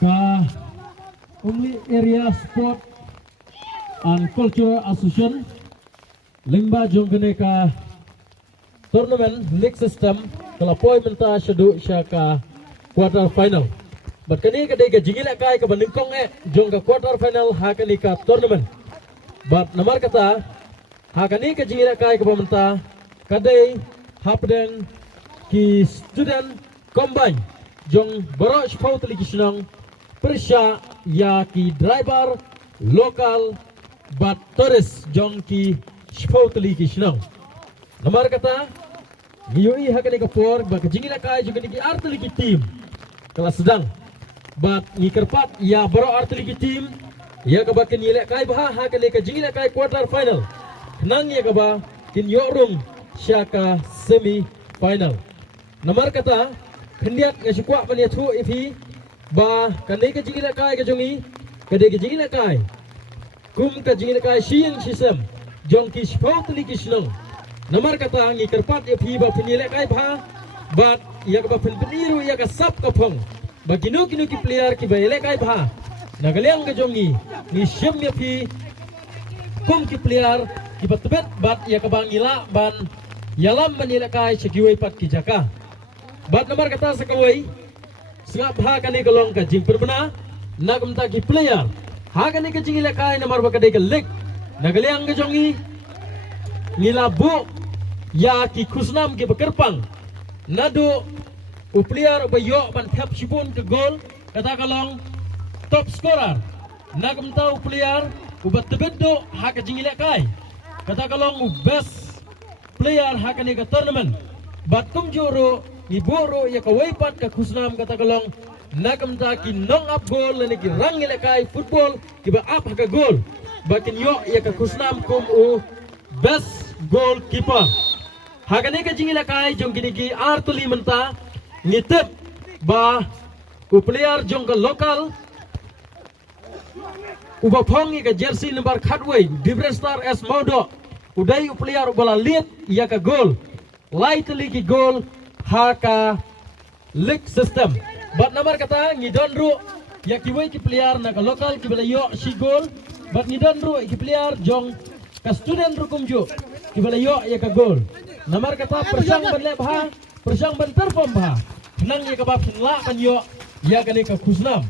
Ka Umli Area Sport and Cultural Association Lingba jongkene ka tournament league system kalau poi menta syadu syaka quarter final. But kani ka dega jingila kai ka bandingkong jong ka quarter final ha kani ka tournament. But namar kata ha kani ka jingila kai ka menta kadai hapden ki student combine jong baro sport ligisnong persya ya ki driver lokal but tourist jong ki sport ligisnong. Namar kata Gioi hakani ka por ba kajingila kai juga ni arteli ki team kelas sedang bat ni kerpat ya baro arteli ki team ya ka ba kin yele kai bah hakani ka jingila kai quarter final nang ya ka ba kin yorung syaka semi final. Namar kata kendiat ngasukwa pania thu ifi ba kanai ka jingila kai ka jongi kadai ka jingila kai kum ka jingila kai shin sisem jong ki sport li ki snong. Namar kata ngi kerpat ya phi ba penilek ai bha bat ya ka pen peniru ya ka sap ka phong ba kinu ki player ki ba elek ai bha nagaliang ka jongi ni shem ya phi kum ki player ki ba tebet bat ya ka bangila ban yalam menilek ai segiwai pat ki jaka bat namar kata sakawai sengap ha kani kalong ka jing perbena nagam ta ki player ha kani ka jing elek ai namar ba ka de ka leg nagaliang ka jongi nilabu ya ki kusnam ki bekerpang nado upliar bayo ban thap sibun ke gol kata kalong top scorer nagam tau player ubat tebedo hak jingile kai kata kalong best player hak ni ke tournament batum joro ni boro ya ka waipat ka kusnam kata kalong nagam ta ki nong up goal ni ki rangile kai football ki ba up hak gol bakin yo ya ka kusnam kum u best goalkeeper hakane ka jingila kai jong ginigi artuli menta ngitep ba ku player jong ka local uba phongi ka jersey number khatway different star as modo udai player ubala lead ya ka goal lightly ki goal haka league system but namar kata ngidon ru ya ki way ki player na ka local ki bala yo si goal but ngidon ru ki player jong ka student rukum jo kibala yo ya ka gol namar kata persang banle bha persang ban perform bha nang ya ka bab la ban yo ya ka ni ka khusnam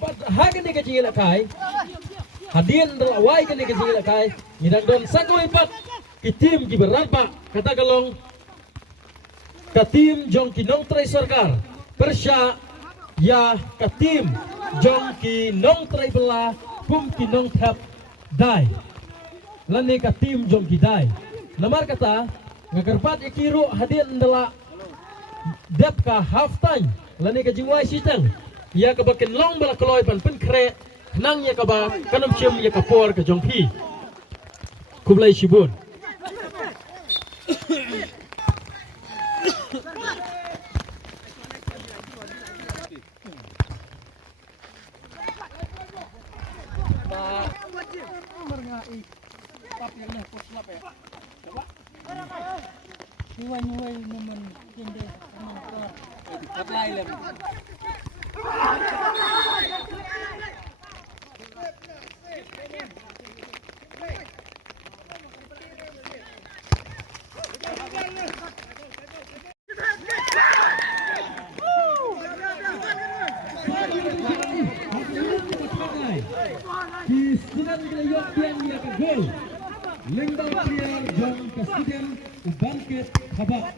but ha ka ni ka jingila kai hadien dal wai ka ni ka jingila kai nidang don sakoi pat ki team ki berapa kata galong ka team jong ki nong trai sarkar persya ya ka team jong ki nong trai bela kum ki nong thap dai lani ka tim jong kidai namar kata ngakarpat ikiru hadian ndala dep ka half time lani ka jingwai sitang ya ka bakin long bala kloy pan pen kre nang ya ka ba kanam chim ya ka por ka jong phi kublai shibun Nyuai momen jende mentor kat lain di student gayok yang dia ke gol lembang player jong ke student bangkit habak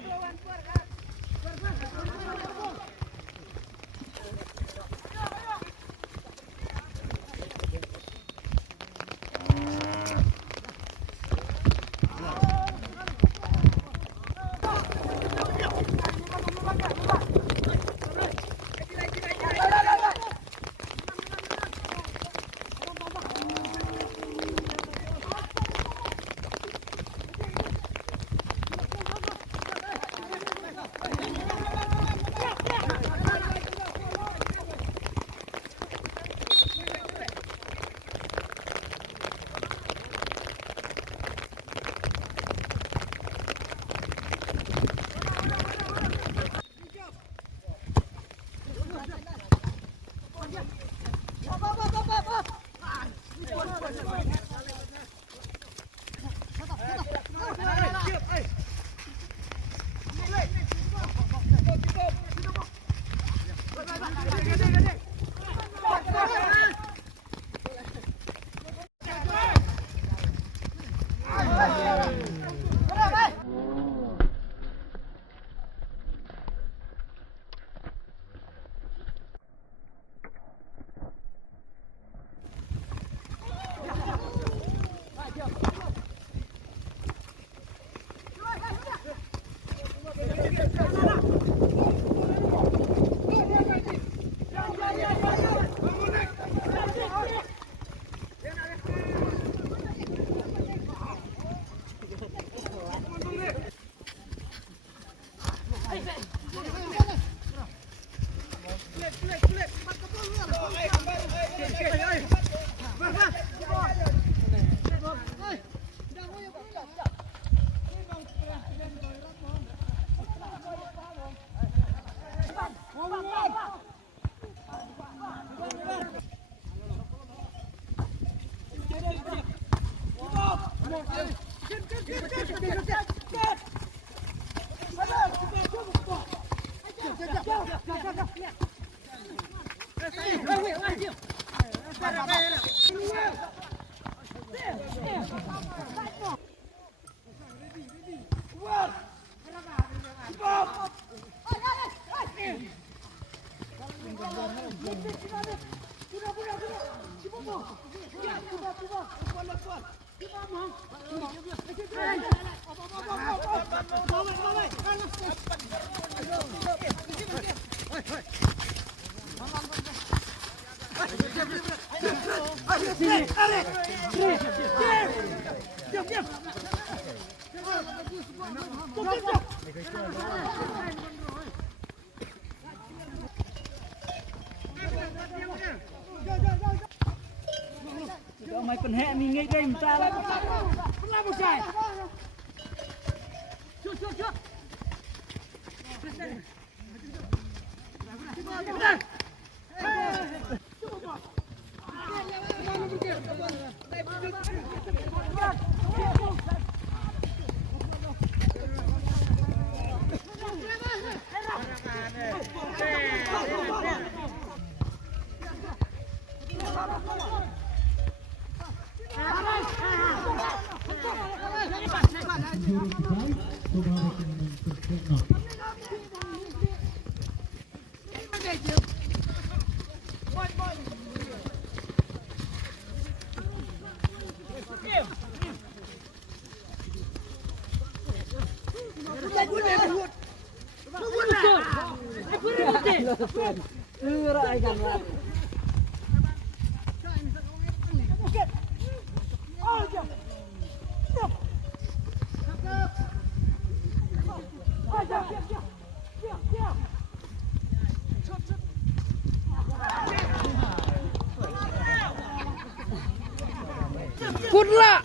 Mày còn hẹ mình ngay đây mình ta lại một giải. Putla.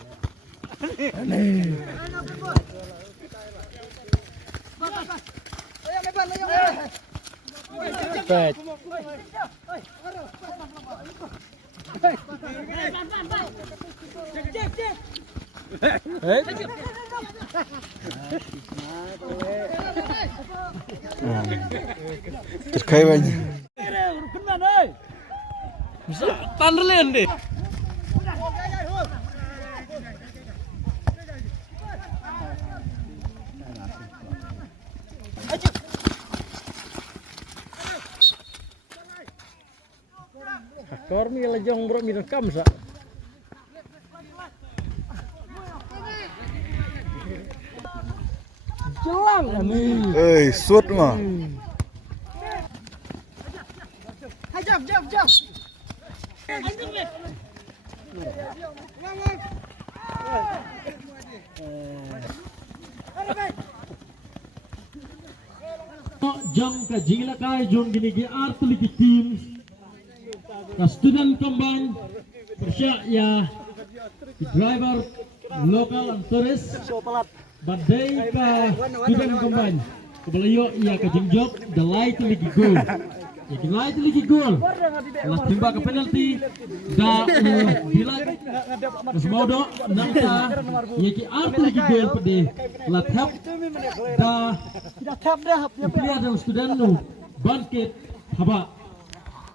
Pet. Terkait banyak. Tanderlen deh. Kormi lejong bro minum kamsa. Jelang Eh, suat mah. Jam. Jam ka jingla kai jong gini gi artli ki team ka student combine persya ya driver local and tourist badai ka student combine kebelayo ya ka jingjok the light lagi goal ya ki light lagi goal lah timba ka penalty da bila Kesmodo nangka ya ki artli lagi goal pede lah tap da Tidak tap dah. Pilihan student nu bangkit haba